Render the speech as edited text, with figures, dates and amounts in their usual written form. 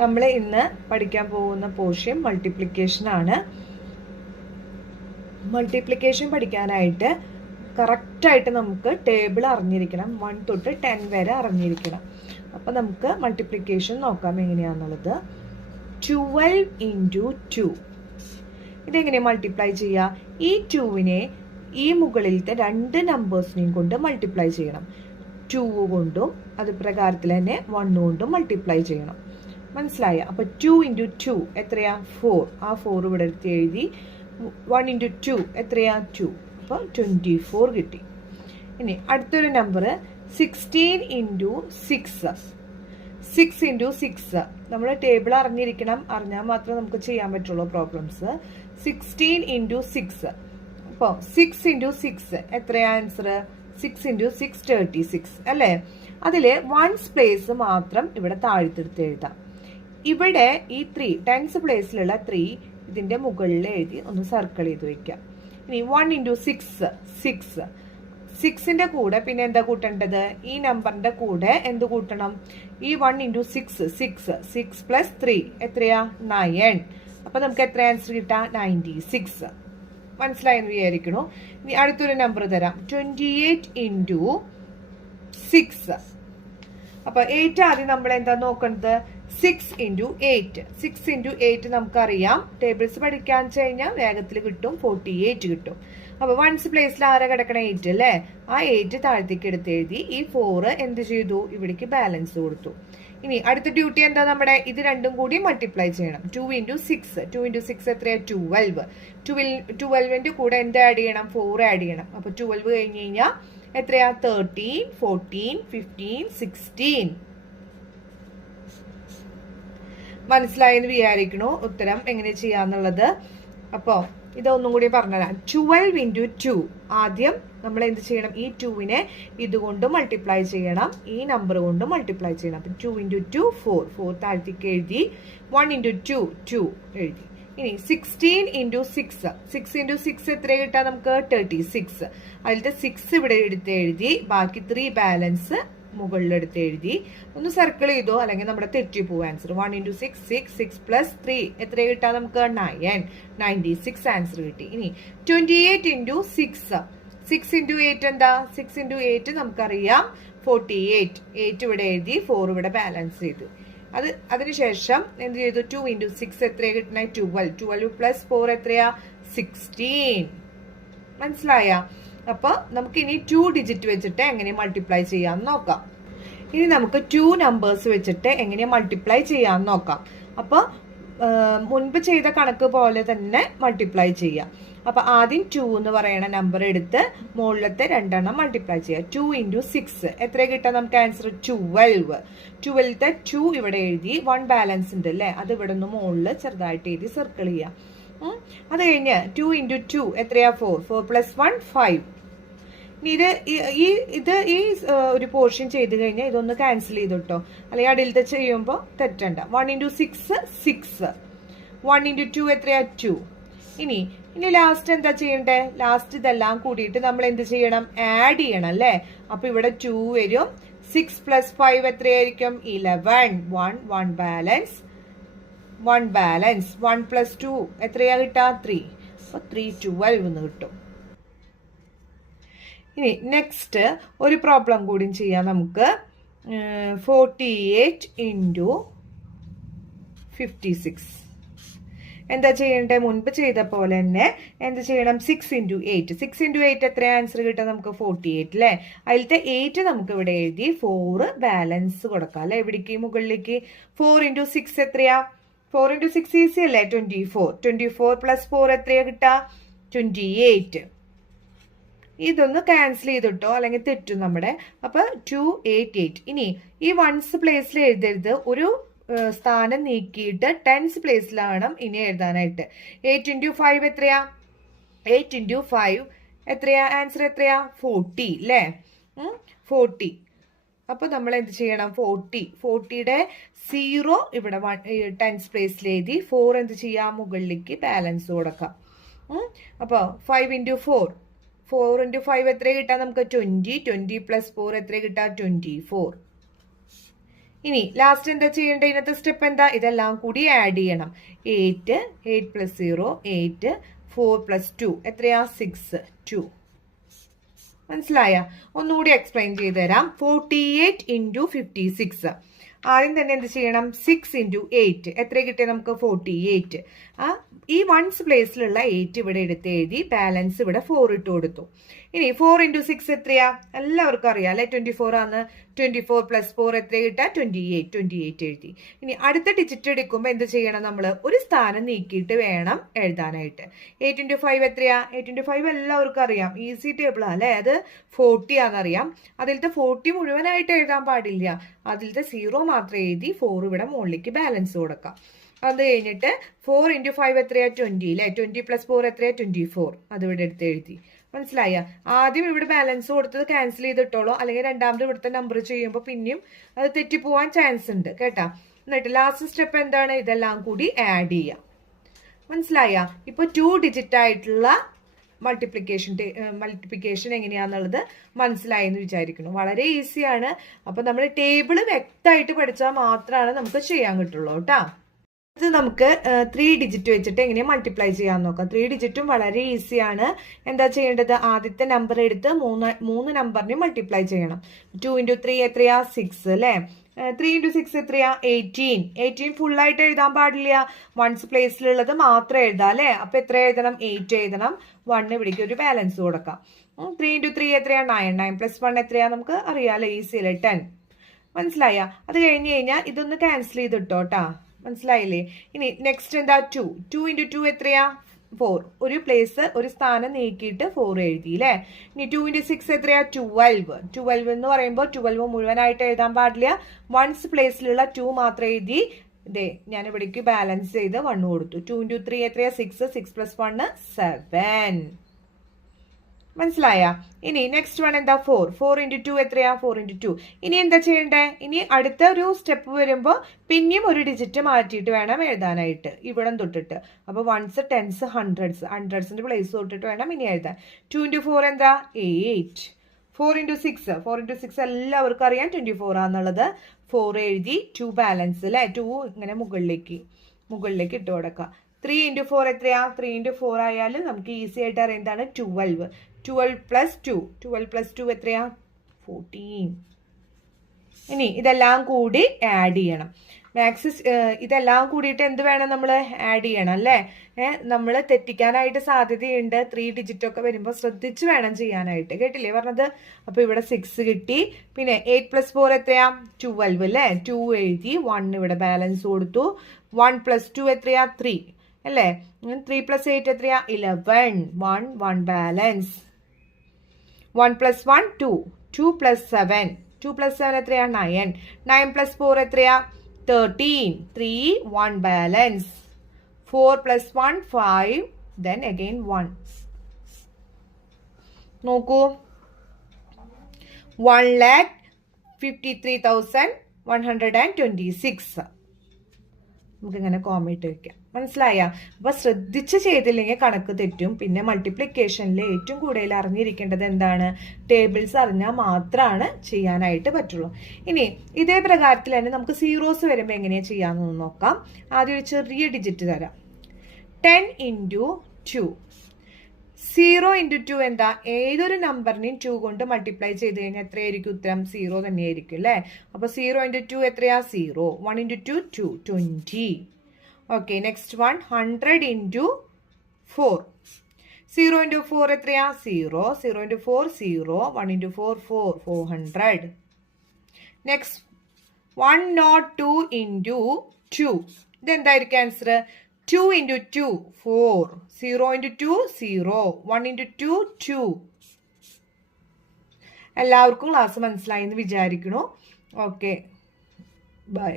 നമ്മൾ ഇന്ന് പഠിക്കാൻ പോകുന്ന പോർഷൻ മൾട്ടിപ്ലിക്കേഷൻ ആണ്. മൾട്ടിപ്ലിക്കേഷൻ പഠിക്കാനായിട്ട് കറക്റ്റായിട്ട് നമുക്ക് ടേബിൾ അറിഞ്ഞിരിക്കണം. 1 തൊട്ട് 10 വരെ അറിഞ്ഞിരിക്കണം. അപ്പം നമുക്ക് മൾട്ടിപ്ലിക്കേഷൻ നോക്കാം എങ്ങനെയാണെന്നുള്ളത്. 12 ഇൻറ്റു 2 ഇതെങ്ങനെയാണ് മൾട്ടിപ്ലൈ ചെയ്യുക? ഈ 2വിനെ ഈ മുകളിലത്തെ 2 നമ്പേഴ്സിനെയും കൊണ്ട് മൾട്ടിപ്ലൈ ചെയ്യണം. 2 കൊണ്ടും അത് പ്രകാരത്തിൽ തന്നെ 1 കൊണ്ടും മൾട്ടിപ്ലൈ ചെയ്യണം. മനസ്സിലായ? അപ്പോൾ 2 ഇൻറ്റു 2 എത്രയാ? 4. ആ 4 ഇവിടെ എടുത്ത് എഴുതി. 1 ഇൻറ്റു 2 എത്രയാ? 2. അപ്പോൾ 24 കിട്ടി. ഇനി അടുത്തൊരു നമ്പർ 16 ഇൻറ്റു 6. 6 ഇൻറ്റു 6 നമ്മൾ ടേബിൾ അറിഞ്ഞിരിക്കണം. അറിഞ്ഞാൽ മാത്രമേ നമുക്ക് ചെയ്യാൻ പറ്റുള്ളൂ പ്രോബ്ലംസ്. 16 ഇൻറ്റു 6. അപ്പോൾ 6 ഇൻറ്റു 6 എത്രയാ ആൻസർ? 6 ഇൻറ്റു 6 36 അല്ലേ? അതിൽ 1's പ്ലേസ് മാത്രം ഇവിടെ താഴ്ത്തെടുത്ത് എഴുതാം. ഇവിടെ ഈ 3 10's പ്ലേസിലുള്ള 3 ഇതിന്റെ മുകളിൽ എഴുതി ഒന്ന് സർക്കിൾ ചെയ്ത് വെക്കാം. ഇനി 1 ഇൻറ്റു 6 6. 6ന്റെ കൂടെ പിന്നെ എന്താ കൂട്ടേണ്ടത്? ഈ നമ്പറിന്റെ കൂടെ എന്ത് കൂട്ടണം? ഈ 1 ഇൻറ്റു 6 6 6 പ്ലസ് 3 എത്രയാ? 9. അപ്പൊ നമുക്ക് എത്ര ആൻസർ കിട്ടാം? 96. മനസ്സിലായെന്ന് വിചാരിക്കണു. ഇനി അടുത്തൊരു നമ്പർ തരാം. 28 ഇൻറ്റു 6. അപ്പൊ 8 ആദ്യം നമ്മൾ എന്താ നോക്കുന്നത്? 6 ഇൻറ്റു 8. 6 ഇൻറ്റു 8 നമുക്കറിയാം. ടേബിൾസ് പഠിക്കാൻ കഴിഞ്ഞാൽ വേഗത്തിൽ കിട്ടും. 48 കിട്ടും. അപ്പൊ 1's പ്ലേസിൽ ആരാ കിടക്കണ? 8 അല്ലേ? ആ 8 താഴത്തേക്ക് എടുത്ത് എഴുതി. ഈ 4 എന്ത് ചെയ്തു? ഇവിടേക്ക് ബാലൻസ് കൊടുത്തു. ഇനി അടുത്ത ഡ്യൂട്ടി എന്താ നമ്മുടെ? ഇത് രണ്ടും കൂടി മൾട്ടിപ്ലൈ ചെയ്യണം. 2 ഇൻറ്റു 6. 2 ഇൻറ്റു 6 എത്രയാ? 12. 12ന്റെ കൂടെ എന്ത് ആഡ് ചെയ്യണം? 4 ആഡ് ചെയ്യണം. അപ്പൊ 12 കഴിഞ്ഞ് കഴിഞ്ഞാൽ എത്രയാ? 13 14 15 16. മനസ്സിലായെന്ന് വിചാരിക്കണു. ഉത്തരം എങ്ങനെ ചെയ്യാന്നുള്ളത്. അപ്പോ ഇതൊന്നും കൂടി പറഞ്ഞുതരാം. 12 ഇൻറ്റു 2. ആദ്യം നമ്മൾ എന്ത് ചെയ്യണം? ഈ 2വിനെ ഇതുകൊണ്ട് മൾട്ടിപ്ലൈ ചെയ്യണം. ഈ നമ്പർ കൊണ്ട് മൾട്ടിപ്ലൈ ചെയ്യണം. അപ്പൊ 2 ഇൻറ്റു 2 4. 4 താഴത്തേക്ക് എഴുതി. 1 ഇൻറ്റു 2 2 എഴുതി. ഇനി 16 ഇൻറ്റു 6. 6 ഇൻറ്റു 6 എത്ര കിട്ടാം നമുക്ക്? 36. അതിലത്തെ 6 ഇവിടെ എടുത്ത് എഴുതി. ബാക്കി 3 ബാലൻസ് മുകളിലെടുത്ത് എഴുതി. ഒന്ന് സർക്കിൾ ചെയ്തോ, അല്ലെങ്കിൽ നമ്മുടെ തെറ്റി പോകും ആൻസർ. 1 ഇൻറ്റു 6 6 6 പ്ലസ് 3 എത്ര കിട്ടാം നമുക്ക്? 9 96 ആൻസർ കിട്ടി. ഇനി 28 ഇൻറ്റു 6. 6 ഇൻറ്റു 8 എന്താ? 6 ഇൻറ്റു 8 നമുക്കറിയാം 48. 8 ഇവിടെ എഴുതി. 4 ഇവിടെ ബാലൻസ് ചെയ്തു. അതിനുശേഷം എന്ത് ചെയ്തു? 2 ഇൻറ്റു 6 എത്രയാ കിട്ടണേ? 12. 12 പ്ലസ് 4 എത്രയാ? 16. മനസ്സിലായ? അപ്പൊ നമുക്ക് ഇനി 2 ഡിജിറ്റ് വെച്ചിട്ട് എങ്ങനെ മൾട്ടിപ്ലൈ ചെയ്യാന്ന് നോക്കാം. ഇനി നമുക്ക് 2 നമ്പേഴ്സ് വെച്ചിട്ട് എങ്ങനെ മൾട്ടിപ്ലൈ ചെയ്യാന്ന് നോക്കാം. അപ്പൊ മുൻപ് ചെയ്ത കണക്ക് പോലെ തന്നെ മൾട്ടിപ്ലൈ ചെയ്യാം. അപ്പൊ ആദ്യം 2 എന്ന് പറയുന്ന നമ്പർ എടുത്ത് മുകളിലത്തെ 2 മൾട്ടിപ്ലൈ ചെയ്യാം. 2 ഇൻറ്റു 6 എത്ര കിട്ടാം നമുക്ക് ആൻസർ? 12. 12ത്തെ 2 ഇവിടെ എഴുതി. 1 ബാലൻസ് ഉണ്ട് അല്ലേ? അത് ഇവിടെ നിന്ന് മുകളിൽ ചെറുതായിട്ട് എഴുതി സർക്കിൾ ചെയ്യാം. അത് കഴിഞ്ഞ് 2 ഇൻറ്റു 2 എത്രയാ? 4. 4 പ്ലസ് 1 5. ഇത് ഈ ഒരു പോർഷൻ ചെയ്ത് കഴിഞ്ഞാൽ ഇതൊന്ന് ക്യാൻസൽ ചെയ്തോട്ടോ, അല്ലെങ്കിൽ അടിയിലത്തെ ചെയ്യുമ്പോൾ തെറ്റണ്ട. 1 ഇൻറ്റു 6 6. 1 ഇൻറ്റു 2 എത്രയാ? 2. ഇനി ലാസ്റ്റ് എന്താ ചെയ്യണ്ടേ? ലാസ്റ്റ് ഇതെല്ലാം കൂടിയിട്ട് നമ്മൾ എന്ത് ചെയ്യണം? ആഡ് ചെയ്യണം അല്ലേ? അപ്പൊ ഇവിടെ 2 വരും. 6 പ്ലസ് 5 എത്രയായിരിക്കും? 11. 1 ബാലൻസ് 1 ബാലൻസ്. 1 പ്ലസ് 2 എത്രയാ കിട്ടാ? 3. അപ്പൊ 3 12 എന്ന് കിട്ടും. ഇനി നെക്സ്റ്റ് ഒരു പ്രോബ്ലം കൂടി ചെയ്യാം നമുക്ക്. 48 ഇൻറ്റു 56. എന്താ ചെയ്യണ്ടേ? മുൻപ് ചെയ്ത പോലെ തന്നെ എന്ത് ചെയ്യണം? 6 ഇൻറ്റു 8. 6 ഇൻറ്റു 8 എത്ര ആൻസർ കിട്ടാം നമുക്ക്? 48 അല്ലേ? അതിലത്തെ 8 നമുക്ക് ഇവിടെ എഴുതി. 4 ബാലൻസ് കൊടുക്കാം അല്ലെ? എവിടേക്ക്? മുകളിലേക്ക്. 4 ഇൻറ്റു 6 എത്രയാ? 4 ഇൻറ്റു 6 ഈസി അല്ലേ? 24. 24 പ്ലസ് 4 എത്രയാ കിട്ടാ? 28. ഇതൊന്ന് ക്യാൻസൽ ചെയ്തിട്ടോ, അല്ലെങ്കിൽ തെറ്റും നമ്മുടെ. അപ്പൊ 288. ഇനി ഈ 1's പ്ലേസിൽ എഴുതരുത്. ഒരു സ്ഥാനം നീക്കിയിട്ട് 10's പ്ലേസിലാണ് ഇനി എഴുതാനായിട്ട്. 8 ഇൻറ്റു 5 എത്രയാ? 8 ഇൻറ്റു 5 എത്രയാ? ആൻസർ എത്രയാ? 40 അല്ലേ? 40. അപ്പൊ നമ്മൾ എന്ത് ചെയ്യണം? 40യുടെ 0 ഇവിടെ 10's പ്ലേസിൽ എഴുതി. 4 എന്ത് ചെയ്യാം? മുകളിലേക്ക് ബാലൻസ് കൊടുക്കാം. അപ്പൊ 5 ഇൻറ്റു 4. 4 ഇൻറ്റു 5 എത്ര കിട്ടാം നമുക്ക്? 20. 20 പ്ലസ് 4 എത്ര കിട്ടാം? 24. ഇനി ലാസ്റ്റ് എന്താ ചെയ്യേണ്ടത്? ഇതിനകത്തെ സ്റ്റെപ്പ് എന്താ? ഇതെല്ലാം കൂടി ആഡ് ചെയ്യണം. 8 + 0 8 4 + 2 എത്രയാ? 6 2. മനസ്സിലായ? ഒന്നുകൂടി എക്സ്പ്ലെയിൻ ചെയ്ത് തരാം. 48 × 56. ആദ്യം തന്നെ എന്ത് ചെയ്യണം? 6 × 8 എത്ര കിട്ടിയ നമുക്ക്? 48. ഈ വൺസ് പ്ലേസിലുള്ള 8 ഇവിടെ എടുത്ത് എഴുതി, ബാലൻസ് ഇവിടെ 4 ഇട്ട് കൊടുത്തു. ഇനി 4 × 6 എത്രയാ? എല്ലാവർക്കും അറിയാം അല്ലെ? 24 ആണ്. 24 + 4 എത്ര കിട്ടുക? 28 എഴുതി. ഇനി അടുത്ത ഡിജിറ്റ് എടുക്കുമ്പോൾ എന്ത് ചെയ്യണം? നമ്മൾ ഒരു സ്ഥാനം നീക്കിയിട്ട് വേണം എഴുതാനായിട്ട്. 8 × 5 എത്രയാ? 8 × 5 എല്ലാവർക്കും അറിയാം, ഈസി ടേബിൾ അല്ലെ? അത് 40 ആണെന്നറിയാം. അതിലത്തെ 40 മുഴുവനായിട്ട് എഴുതാൻ പാടില്ല, അതിലത്തെ 0 മാത്രം എഴുതി 4 ഇവിടെ മുകളിലേക്ക് ബാലൻസ് കൊടുക്കാം. അത് കഴിഞ്ഞിട്ട് 4 × 5 എത്രയാ? 20 അല്ലെ? 20 + 4 എത്രയാ? 24. അതിവിടെ എടുത്ത് എഴുതി. മനസ്സിലായ? ആദ്യം ഇവിടെ ബാലൻസ് കൊടുത്തത് ക്യാൻസൽ ചെയ്തിട്ടോളൂ, അല്ലെങ്കിൽ രണ്ടാമത് ഇവിടുത്തെ നമ്പർ ചെയ്യുമ്പോൾ പിന്നെയും അത് തെറ്റിപ്പോവാൻ ചാൻസ് ഉണ്ട് കേട്ടാ. എന്നിട്ട് ലാസ്റ്റ് സ്റ്റെപ്പ് എന്താണ്? ഇതെല്ലാം കൂടി ആഡ് ചെയ്യാം. മനസ്സിലായ? ഇപ്പൊ 2 ഡിജിറ്റ് ആയിട്ടുള്ള മൾട്ടിപ്ലിക്കേഷൻ എങ്ങനെയാന്നുള്ളത് മനസ്സിലായെന്ന് വിചാരിക്കുന്നു. വളരെ ഈസിയാണ്. അപ്പൊ നമ്മൾ ടേബിൾ വ്യക്തമായിട്ട് പഠിച്ചാൽ മാത്രമാണ് നമുക്ക് ചെയ്യാൻ കിട്ടുള്ളൂ കേട്ടാ. ഇത് നമുക്ക് 3 ഡിജിറ്റ് വെച്ചിട്ട് എങ്ങനെ മൾട്ടിപ്ലൈ ചെയ്യാൻ നോക്കാം. 3 ഡിജിറ്റും വളരെ ഈസിയാണ്. എന്താ ചെയ്യേണ്ടത്? ആദ്യത്തെ നമ്പർ എടുത്ത് മൂന്ന് നമ്പറിനെ മൾട്ടിപ്ലൈ ചെയ്യണം. 2 × 3 എത്രയാ? 6 അല്ലേ? 3 × 6 എത്രയാ? 18. 18 ഫുള്ളായിട്ട് എഴുതാൻ പാടില്ല, വൺസ് പ്ലേസിലുള്ളത് മാത്രം എഴുതാം അല്ലേ? അപ്പൊ എത്ര എഴുതണം? 8 എഴുതണം. 1 ഇവിടേക്ക് ഒരു ബാലൻസ് കൊടുക്കാം. 3 × 3 എത്രയാ? 9. 9 + 1 എത്രയാ? നമുക്ക് അറിയാലോ, ഈസി അല്ലേ? 10. മനസ്സിലായ? അത് കഴിഞ്ഞ് കഴിഞ്ഞാൽ ഇതൊന്ന് ക്യാൻസൽ ചെയ്തിട്ടോട്ടാ. മനസ്സിലായില്ലേ? ഇനി നെക്സ്റ്റ് എന്താ? 2 × 2 എത്രയാ? 4. ഒരു പ്ലേസ് ഒരു സ്ഥാനം നീക്കിയിട്ട് 4 എഴുതി അല്ലേ? ഇനി 2 × 6 എത്രയാ? 12. 12 എന്ന് പറയുമ്പോൾ 12 മുഴുവനായിട്ട് എഴുതാൻ പാടില്ല, വൺസ് പ്ലേസിലുള്ള 2 മാത്രം എഴുതി ഇതേ ഞാൻ ഇവിടേക്ക് ബാലൻസ് ചെയ്ത് 1 കൊടുത്തു. 2 × 3 എത്രയാ? 6. 6 + 1 7. മനസ്സിലായ? ഇനി നെക്സ്റ്റ് വൺ എന്താ? 4. 4 × 2 എത്രയാ? 4 × 2. ഇനി എന്താ ചെയ്യണ്ടേ? ഇനി അടുത്ത ഒരു സ്റ്റെപ്പ് വരുമ്പോൾ പിന്നെയും ഒരു ഡിജിറ്റ് മാറ്റിയിട്ട് വേണം എഴുതാനായിട്ട്, ഇവിടം തൊട്ടിട്ട്. അപ്പൊ വൺസ്, ടെൻസ്, ഹൺഡ്രഡ്സിന്റെ പ്ലേസ് തൊട്ടിട്ട് വേണം ഇനി എഴുതാൻ. 2 × 4 എന്താ? 8. 4 × 6. 4 × 6 എല്ലാവർക്കും അറിയാം 24 ആണെന്നുള്ളത്. 4 എഴുതി, 2 ബാലൻസ് അല്ലെ? 2 ഇങ്ങനെ മുകളിലേക്ക് ഇട്ട് കൊടുക്കാം. 3 × 4 എത്രയാ? 3 × 4 ആയാലും നമുക്ക് ഈസി ആയിട്ട് അറിയാം എന്താണ്? 12. 12 + 2. 12 + 2 എത്രയാ? 14. ഇനി ഇതെല്ലാം കൂടി ആഡ് ചെയ്യണം. ഇതെല്ലാം കൂടിയിട്ട് എന്ത് വേണം? നമ്മൾ ആഡ് ചെയ്യണം അല്ലേ? നമ്മൾ തെറ്റിക്കാനായിട്ട് സാധ്യതയുണ്ട്. 3 ഡിജിറ്റ് ഒക്കെ വരുമ്പോൾ ശ്രദ്ധിച്ച് വേണം ചെയ്യാനായിട്ട്. കേട്ടില്ലേ പറഞ്ഞത്? അപ്പൊ ഇവിടെ 6 കിട്ടി. പിന്നെ 8 + 4 എത്രയാ? 12 അല്ലേ? 2 എഴുതി, 1 ഇവിടെ ബാലൻസ് കൊടുത്തു. 1 + 2 എത്രയാ? 3 അല്ലേ? 3 + 8 എത്രയാ? 11. 1 ബാലൻസ്. 1 + 1 2. 2 + 7. 2 + 7 എത്രയാ? 9. 9 + 4 എത്രയാ? 13. 3 1 ബാലൻസ്. 4 + 1 5. Then again 1. നോക്കൂ, 1,53,126. നമുക്കിങ്ങനെ കോമിട്ട് വെക്കാം. മനസ്സിലായ? അപ്പൊ ശ്രദ്ധിച്ച് ചെയ്തില്ലെങ്കിൽ കണക്ക് തെറ്റും. പിന്നെ മൾട്ടിപ്ലിക്കേഷനിൽ ഏറ്റവും കൂടുതൽ അറിഞ്ഞിരിക്കേണ്ടത് എന്താണ്? ടേബിൾസ് അറിഞ്ഞാൽ മാത്രമാണ് ചെയ്യാനായിട്ട് പറ്റുള്ളൂ. ഇനി ഇതേ പ്രകാരത്തിൽ തന്നെ നമുക്ക് സീറോസ് വരുമ്പോൾ എങ്ങനെയാ ചെയ്യാമെന്ന് നോക്കാം. ആദ്യം ഒരു ചെറിയ ഡിജിറ്റ് തരാം. 10 × 2. 0 × 2 എന്താ? ഏതൊരു നമ്പറിനെയും 2 കൊണ്ട് മൾട്ടിപ്ലൈ ചെയ്ത് കഴിഞ്ഞാൽ എത്രയായിരിക്കും ഉത്തരം? 0 തന്നെയായിരിക്കും അല്ലേ? അപ്പൊ 0 × 2 എത്രയാ? 0. 1 × 2 2. 20. Okay, next one 100 × 4. 0 × 4 എത്രയാ? 0. 0 × 4 0. 1 × 4 4. 400. നെക്സ്റ്റ് 102 × 2. ഇതെന്തായിരിക്കും ആൻസർ? 2 × 2 4. 0 × 2 0. 1 × 2 2. എല്ലാവർക്കും ക്ലാസ് മനസ്സിലായി എന്ന് വിചാരിക്കുന്നു. Okay, by.